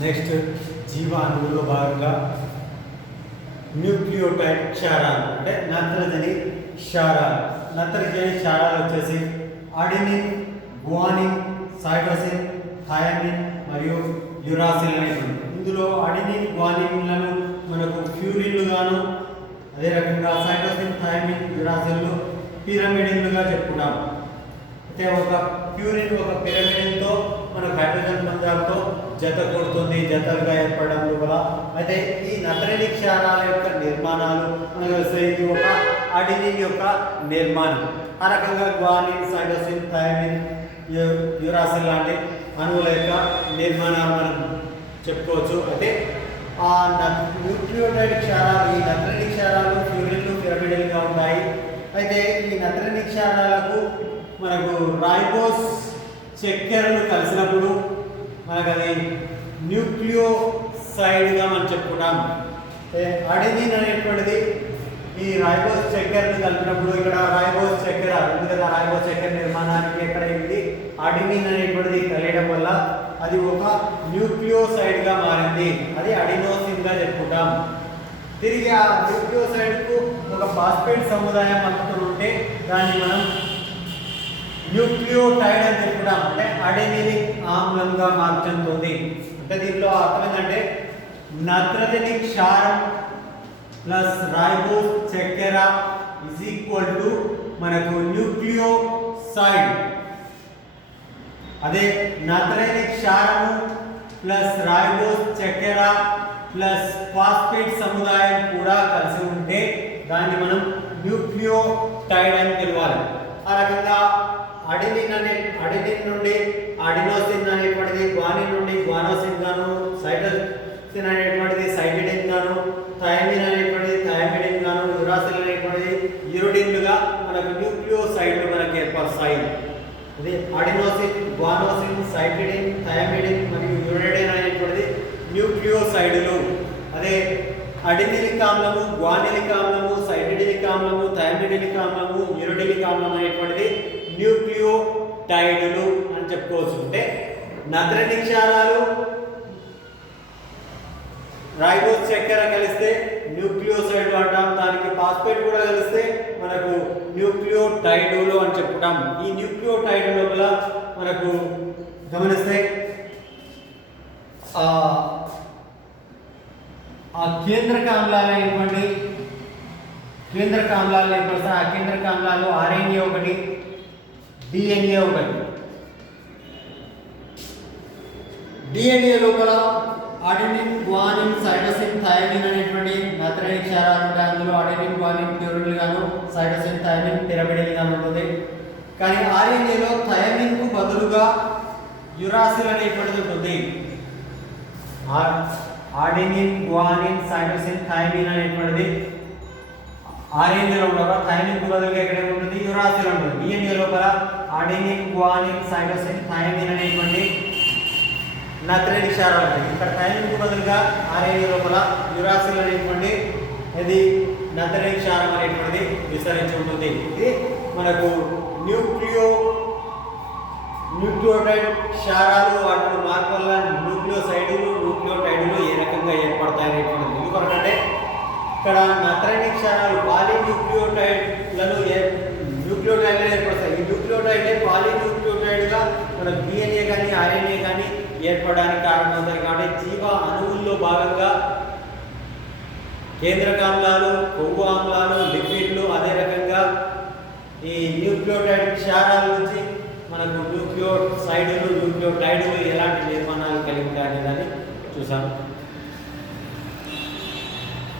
Next జీవాణువులో భాగంగా nucleotide క్షారాలు అంటే నత్రజని క్షారాలు. నత్రజని క్షారాలు వచ్చేసి అడినిన్ గువానిన్ సైటోసిన్ థయామిన్ మరియు యురాసిల్ అనేవి ఇందులో అడినిన్ గువానిన్లను మనకు ఫ్యూరిన్లు గాను అదే రకంగా సైటోసిన్ థయామిన్ యురాసిల్లు పిరమిడిన్లుగా చెప్పుకుంటాం ఒక ప్యూరిన్ ఒక పిరమిడ్తో మనకు హైడ్రోజన్ బంధాలతో జత కొడుతుంది జతలుగా ఏర్పడడం వల్ల. అయితే ఈ నత్రని క్షారాల యొక్క నిర్మాణాలు మనకు ఇది ఒక అడినిన్ యొక్క నిర్మాణం. ఆ రకంగా గ్వానిన్ సైడోసిన్ థైమిన్ యురాసిన్ లాంటి అణువుల యొక్క నిర్మాణాలు మనం చెప్పుకోవచ్చు. అయితే ఆ న్యూక్లియోటైడ్ క్షారాలు ఈ నత్రని క్షారాలు ప్యూరిన్లు పిరమిడల్గా ఉంటాయి. అయితే ఈ నత్రని క్షారాలకు మనకు రాయిపోస్ చక్కెరలు కలిసినప్పుడు మనకు అది న్యూక్లియోసైడ్గా మనం చెప్పుకుంటాం. అడినిన్ అనేటువంటిది ఈ రాయిబోస్ చక్కెరలు కలిపినప్పుడు ఇక్కడ రాయిబోస్ చక్కెర ఉంది కదా రాయిపోస్ చక్కెర నిర్మాణానికి ఎక్కడ ఇది అడినిన్ అనేటువంటిది కలియడం వల్ల అది ఒక న్యూక్లియోసైడ్గా మారింది. అది అడినోసిన్గా చెప్పుకుంటాం. తిరిగి ఆ న్యూక్లియోసైడ్కు ఒక ఫాస్ఫేట్ సముదాయం అందుతూ ఉంటే దాన్ని మనం న్యూక్లియోటైడ్ అని చెప్పుకుంటాం. అంటే అడెనిలిక్ ఆమ్లంగా మార్చుతుంది. అంటే దీంట్లో అర్థం ఏంటంటే నత్రజని క్షారం ప్లస్ రాయిబోస్ చక్కెర ఇజ్ ఈక్వల్ టు మనకు న్యూక్లియోసైడ్. అదే నత్రజని క్షారము ప్లస్ రాయిబోస్ చక్కెర ప్లస్ ఫాస్ఫేట్ సముదాయం కూడా కలిసి ఉంటే దాన్ని మనం న్యూక్లియోటైడ్ అని పిలవాలి. ఆ రకంగా అడినిన్ అనే అడినిన్ నుండి అడినోసిన్ అనేటువంటిది గ్వానిన్ నుండి గ్వానోసిన్ గాను సైటోసిన్ అనేటువంటిది సైటిడిన్ గాను థయామిన్ అనేటువంటిది థయామిడిన్ గాను యురాసిన్ అనేటువంటిది యూరిడిన్లుగా మనకు న్యూక్లియోసైడ్లు మనకు ఏర్పరుస్తాయి. ఇది అడినోసిన్ గ్వానోసిన్ సైటిడిన్ థయామిడిన్ మరియు యూరిడిన్ అనేటువంటిది న్యూక్లియోసైడ్లు. అదే అడినిలిక్ ఆమ్లము గ్వానిలిక్ ఆమ్లము సైటిడిలిక్ ఆమ్లము థయామిడిలిక్ ఆమ్లము యూరిడిలిక్ ఆమ్లం అనేటువంటిది టైడులు అని చెప్పుకోవచ్చు అంటే నద్ర నిక్షారాలు రైబోస్ చక్కెర కలిస్తే న్యూక్లియోసైడ్ అంటాం దానికి ఫాస్ఫేట్ కూడా కలిస్తే మనకు న్యూక్లియోటైడులు అని చెప్పుకుంటాం. ఈ న్యూక్లియోటైడ్ లోపల మనకు గమనిస్తే ఆ కేంద్రక ఆమ్లాలు ఆమ్లాలైనటువంటి కేంద్రక ఆమ్లాలు ఏర్పడతాయి ఆ కేంద్రక ఆమ్లాలు ఆర్ఎన్ఏ ఒకటి డిఎన్ఏ ఒకటి. డిఎన్ఏ లోపల అడెనిన్ గ్వానిన్ సైటసిన్ థైమిన్ అనేటువంటి నత్రని క్షారాలు ఉంటాయి. అందులో అడెనిన్ గ్వానిన్ ప్యూరిల్ గాను సైటసిన్ థైమిన్ పిరమిడిల్ గాను ఉంటుంది. కానీ ఆర్ఎన్ఏలో థైమిన్కు బదులుగా యురాసిల్ అనేటువంటిది ఉంటుంది. ఆర్డినిన్ గ్వానిన్ సైటోసిన్ థైమిన్ అనేటువంటిది ఆర్ఎన్ఏ లోపల థైమిన్కు బదులుగా ఎక్కడ ఉంటుంది? యురాసిల్ ఉంటుంది డిఎన్ఏ లోపల అడినిన్ గ్వానిన్ సైటోసిన్ థైమిన్ అనేటువంటి నత్రని క్షారాలు ఉంటాయి ఇక్కడ థైమిన్ బదులుగా ఆర్ఎన్ఏ లోపల యురాసిల్ అనేటువంటి ఇది నత్రని క్షారం అనేటువంటిది విస్తరించి ఉంటుంది. ఇది మనకు న్యూక్లియో న్యూక్లియోటైడ్ క్షారాలు వాటి మార్పు వల్ల న్యూక్లియోసైడులు న్యూక్లియోటైడులు ఏ రకంగా ఏర్పడతాయి అనేటువంటిది. ఎందుకంటే ఇక్కడ నత్రని క్షారాలు పాలీన్యూక్లియోటైడ్లను ఏ న్యూక్లియోటైడ్లు ఏర్పడతాయి ఈ న్యూక్లియోటైడే పాలీన్యూక్లియోటైడ్గా మన డిఎన్ఏ కానీ ఆర్ఎన్ఏ కానీ ఏర్పడడానికి కారణమవుతాయి కాబట్టి జీవ అణువుల్లో భాగంగా కేంద్రక ఆమ్లాలు కొవ్వు ఆమ్లాలు లిక్విడ్లు అదే రకంగా ఈ న్యూక్లియోటైడ్ క్షారాల నుంచి మనకు న్యూక్లియోసైడ్లు న్యూక్లియోటైడ్లు ఎలాంటి నిర్మాణాలు కలిగి ఉంటాయి చూసాము